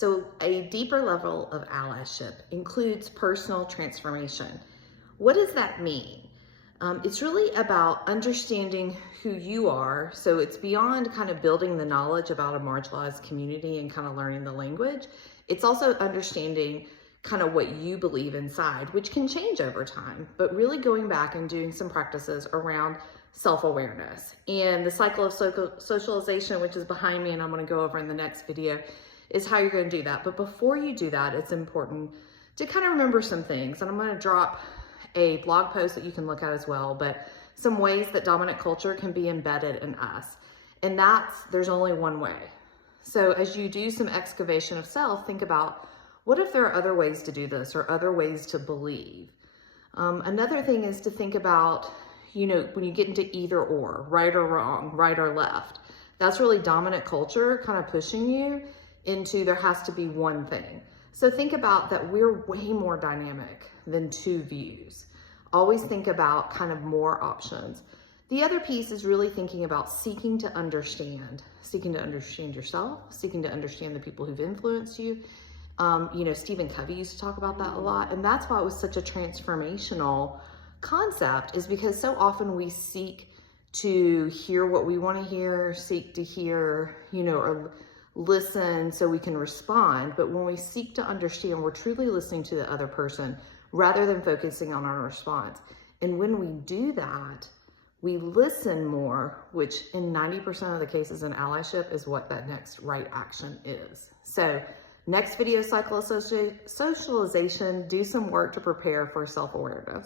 So a deeper level of allyship includes personal transformation. What does that mean? It's really about understanding who you are. So it's beyond kind of building the knowledge about a marginalized community and kind of learning the language. It's also understanding kind of what you believe inside, which can change over time, but really going back and doing some practices around self-awareness. And the cycle of socialization, which is behind me and I'm going to go over in the next video, is how you're going to do that. But before you do that, it's important to kind of remember some things. And I'm going to drop a blog post that you can look at as well, but some ways that dominant culture can be embedded in us. And there's only one way. So as you do some excavation of self, think about, what if there are other ways to do this or other ways to believe? Another thing is to think about, when you get into either or, right or wrong, right or left, that's really dominant culture kind of pushing you into there has to be one thing. So think about that we're way more dynamic than two views. Always think about kind of more options. The other piece is really thinking about seeking to understand yourself, seeking to understand the people who've influenced you. Stephen Covey used to talk about that a lot. And that's why it was such a transformational concept, is because so often we seek to hear what we want to hear, seek to hear, or listen so we can respond. But when we seek to understand, we're truly listening to the other person rather than focusing on our response. And when we do that, we listen more, which in 90% of the cases in allyship is what that next right action is. So next video, cycle of socialization, do some work to prepare for self-awareness.